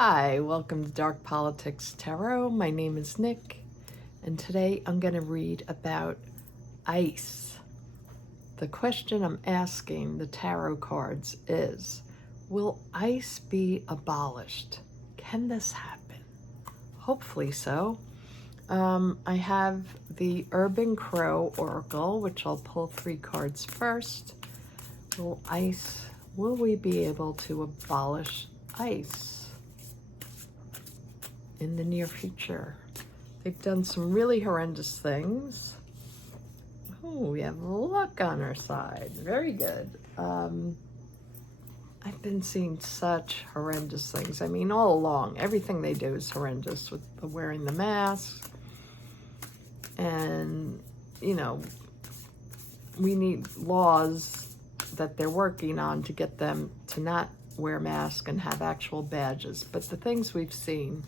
Hi, welcome to Dark Politics Tarot. My name is Nick, and today I'm going to read about ICE. The question I'm asking the tarot cards is, will ICE be abolished? Can this happen? Hopefully so. I have the Urban Crow Oracle, which I'll pull 3 cards first. Will we be able to abolish ICE in the near future? They've done some really horrendous things. Oh, we have luck on our side. Very good. I've been seeing such horrendous things. I mean, all along, everything they do is horrendous with the wearing the mask. And, you know, we need laws that they're working on to get them to not wear masks and have actual badges. But the things we've seen,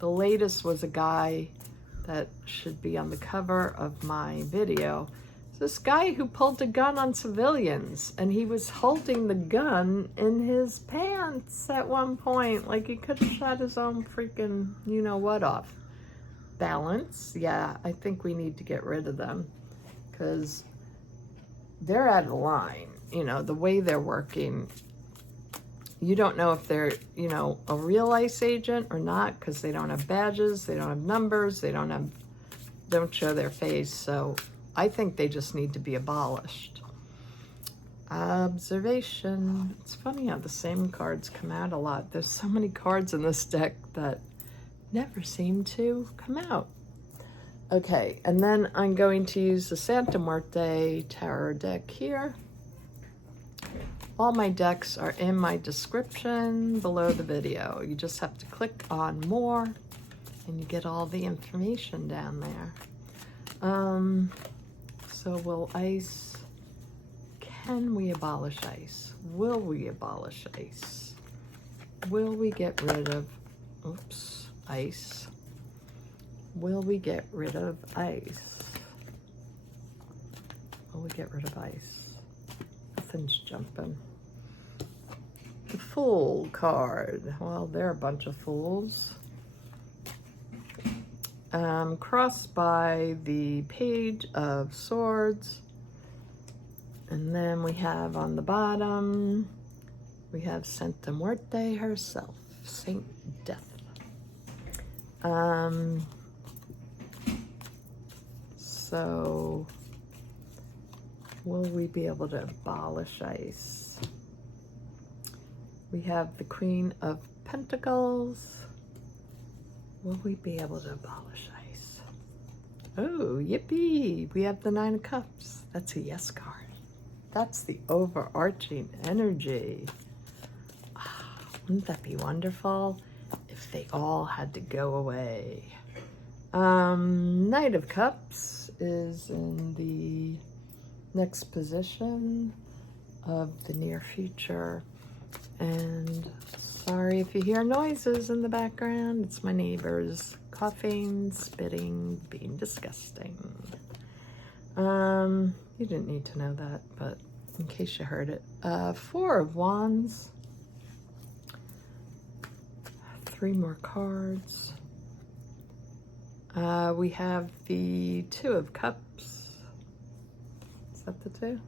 the latest was a guy that should be on the cover of my video. This guy who pulled a gun on civilians, and he was holding the gun in his pants at one point. Like he could have shot his own freaking you-know-what off. Balance, yeah, I think we need to get rid of them because they're out of line. You know, the way they're working, you don't know if they're, a real ICE agent or not because they don't have badges, they don't have numbers, they don't show their face. So I think they just need to be abolished. Observation. It's funny how the same cards come out a lot. There's so many cards in this deck that never seem to come out. Okay, and then I'm going to use the Santa Muerte tarot deck here. All my decks are in my description below the video. You just have to click on more and you get all the information down there. So will ICE, can we abolish ICE? Will we abolish ICE? Will we get rid of, ICE? Will we get rid of ICE? Will we get rid of ICE? Nothing's jumping. The Fool card. Well, they're a bunch of fools. Crossed by the Page of Swords. And then we have on the bottom, we have Santa Muerte herself, Saint Death. So will we be able to abolish ICE? We have the Queen of Pentacles. Will we be able to abolish ICE? Oh, yippee! We have the Nine of Cups. That's a yes card. That's the overarching energy. Wouldn't that be wonderful if they all had to go away? Knight of Cups is in the next position of the near future. And sorry if you hear noises in the background. It's my neighbors coughing, spitting, being disgusting. You didn't need to know that, but in case you heard it. 4 of Wands. 3 more cards. We have the 2 of Cups. Is that the 2?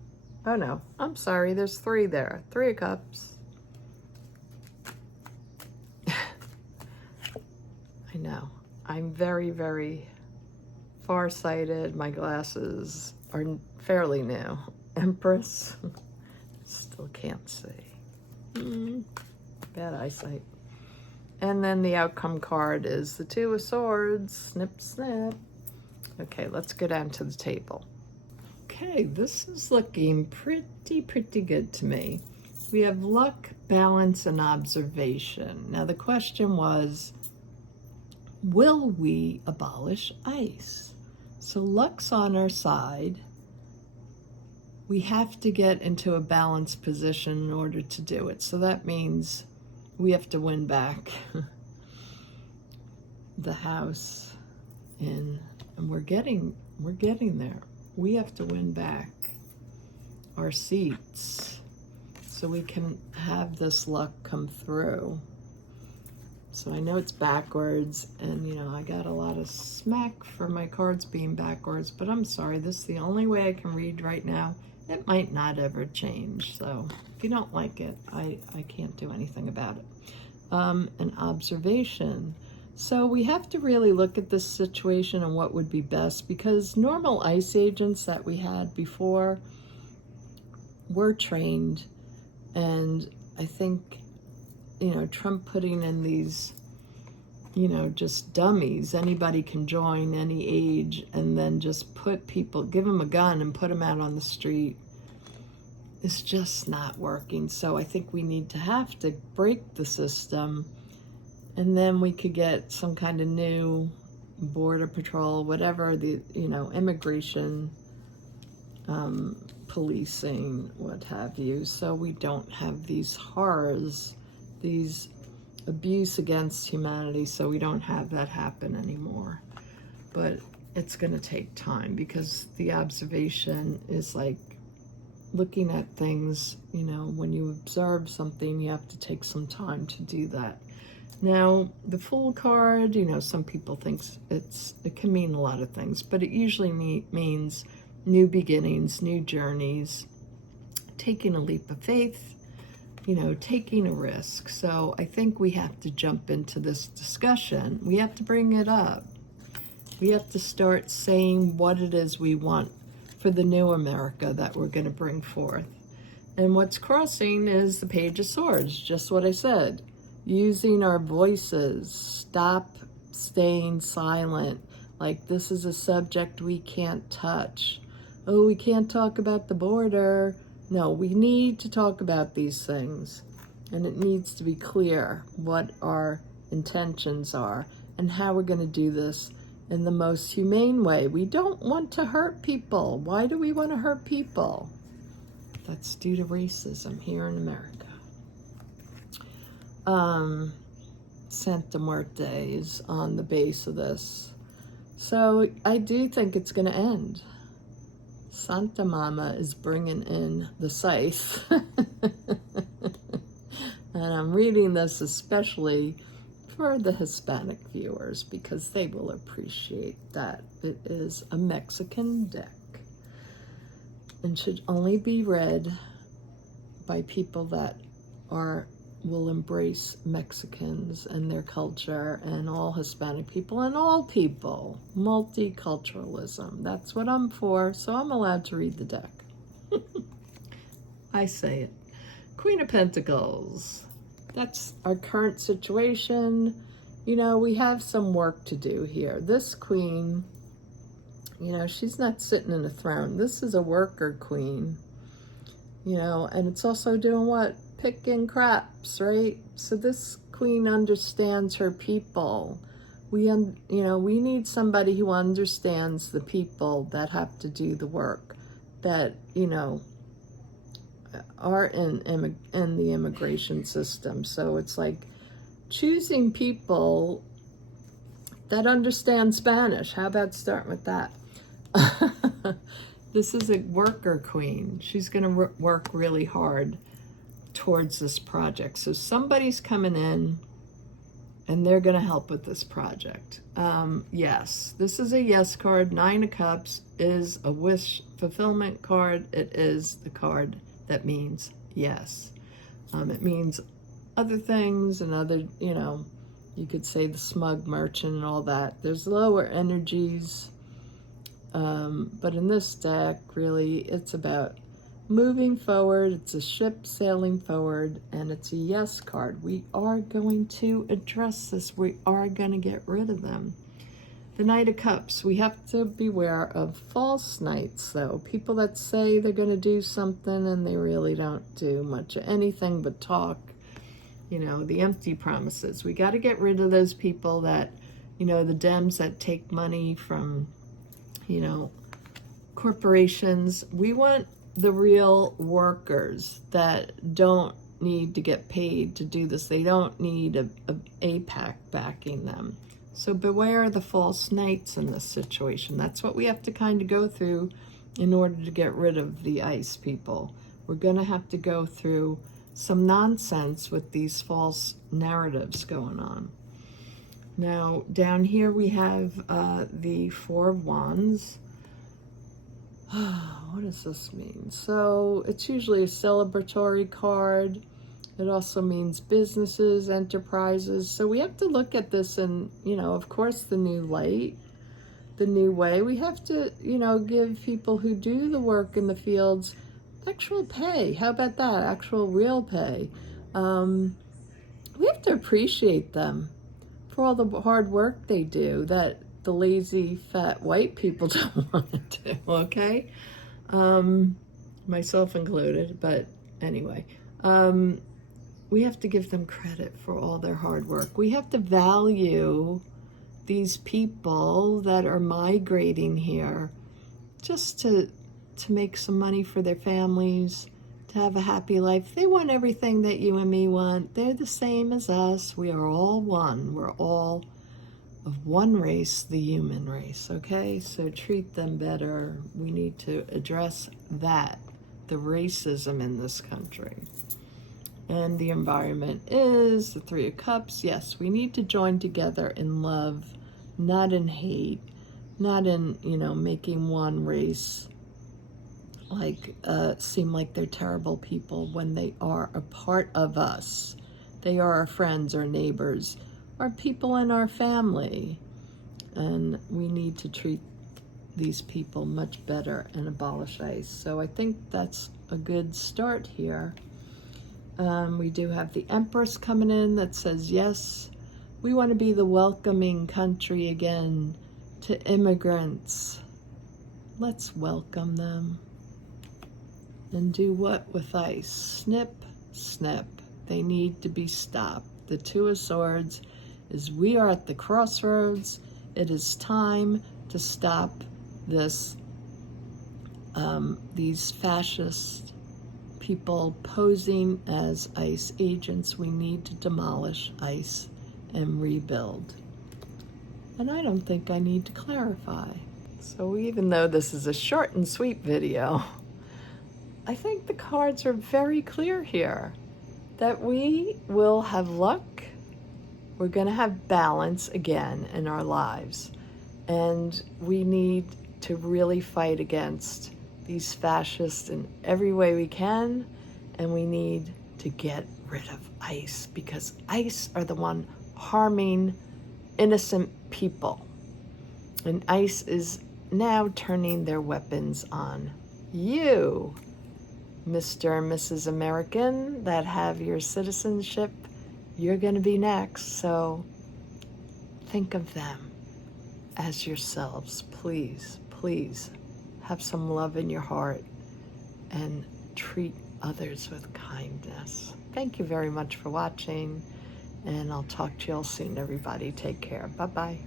Oh no, I'm sorry, there's 3 there. 3 of Cups. I know, I'm very, very farsighted. My glasses are fairly new. Empress, still can't see. Bad eyesight. And then the outcome card is the 2 of Swords. Snip, snip. Okay, let's go down to the table. Okay, this is looking pretty good to me. We have luck, balance, and observation. Now the question was, will we abolish ICE? So luck's on our side. We have to get into a balanced position in order to do it. So that means we have to win back the house and we're getting there. We have to win back our seats so we can have this luck come through. So I know it's backwards, and, you know, I got a lot of smack for my cards being backwards, but I'm sorry, this is the only way I can read right now. It might not ever change, so if you don't like it, I can't do anything about it. An observation. So we have to really look at this situation and what would be best, because normal ICE agents that we had before were trained, and I think, you know, Trump putting in these, you know, just dummies, anybody can join any age, and then just put people, give them a gun and put them out on the street, is just not working. So I think we need to have to break the system, and then we could get some kind of new border patrol, whatever, the, you know, immigration, policing, what have you, so we don't have these horrors, these abuse against humanity, so we don't have that happen anymore. But it's going to take time, because the observation is like looking at things, you know, when you observe something, you have to take some time to do that. Now, the Fool card, you know, some people think it can mean a lot of things, but it usually means new beginnings, new journeys, taking a leap of faith, you know, taking a risk. So I think we have to jump into this discussion. We have to bring it up. We have to start saying what it is we want for the new America that we're going to bring forth. And what's crossing is the Page of Swords, just what I said. Using our voices, stop staying silent. Like, this is a subject we can't touch. Oh, we can't talk about the border. No, we need to talk about these things. And it needs to be clear what our intentions are and how we're going to do this in the most humane way. We don't want to hurt people. Why do we want to hurt people? That's due to racism here in America. Santa Muerte is on the base of this. So I do think it's going to end. Santa Mama is bringing in the scythe. And I'm reading this especially for the Hispanic viewers, because they will appreciate that it is a Mexican deck and should only be read by people that will embrace Mexicans and their culture, and all Hispanic people and all people. Multiculturalism. That's what I'm for, so I'm allowed to read the deck. I say it. Queen of Pentacles. That's our current situation. You know, we have some work to do here. This queen, you know, she's not sitting in a throne. This is a worker queen. You know, and it's also doing what? Picking crops, right? So this queen understands her people. You know, we need somebody who understands the people that have to do the work, that, you know, are in the immigration system. So it's like choosing people that understand Spanish. How about starting with that? This is a worker queen. She's going to work really hard towards this project. So somebody's coming in and they're going to help with this project. Yes, this is a yes card. 9 of Cups is a wish fulfillment card. It is the card that means yes. It means other things and other, you know, you could say the smug merchant and all that. There's lower energies. But in this deck, really, it's about moving forward. It's a ship sailing forward, and it's a yes card. We are going to address this. We are going to get rid of them. The Knight of Cups. We have to beware of false knights, though. People that say they're going to do something and they really don't do much of anything but talk. You know, the empty promises. We got to get rid of those people that, you know, the Dems that take money from, you know, corporations. We want the real workers that don't need to get paid to do this. They don't need a APAC backing them. So beware the false knights in this situation. That's what we have to kind of go through in order to get rid of the ICE people. We're going to have to go through some nonsense with these false narratives going on. Now, down here we have the Four of Wands. What does this mean? So it's usually a celebratory card. It also means businesses, enterprises. So we have to look at this in, you know, of course, the new light, the new way. We have to, you know, give people who do the work in the fields actual pay. How about that? Actual real pay. We have to appreciate them for all the hard work they do that the lazy, fat, white people don't want to do, okay? Myself included, but anyway. We have to give them credit for all their hard work. We have to value these people that are migrating here just to make some money for their families, to have a happy life. They want everything that you and me want. They're the same as us. We are all one. We're all of one race, the human race, okay? So treat them better. We need to address that, the racism in this country. And the environment is the Three of Cups. Yes, we need to join together in love, not in hate, not in, you know, making one race like seem like they're terrible people when they are a part of us. They are our friends, our neighbors, our people in our family. And we need to treat these people much better and abolish ICE. So I think that's a good start here. We do have the Empress coming in that says, yes, we want to be the welcoming country again to immigrants. Let's welcome them. And do what with ICE? Snip, snip. They need to be stopped. The Two of Swords is we are at the crossroads. It is time to stop this, these fascist people posing as ICE agents. We need to demolish ICE and rebuild. And I don't think I need to clarify. So even though this is a short and sweet video, I think the cards are very clear here that we will have luck. We're going to have balance again in our lives. And we need to really fight against these fascists in every way we can. And we need to get rid of ICE, because ICE are the one harming innocent people. And ICE is now turning their weapons on you, Mr. and Mrs. American, that have your citizenship. You're going to be next. So think of them as yourselves. Please, please have some love in your heart and treat others with kindness. Thank you very much for watching, and I'll talk to you all soon, everybody. Take care. Bye-bye.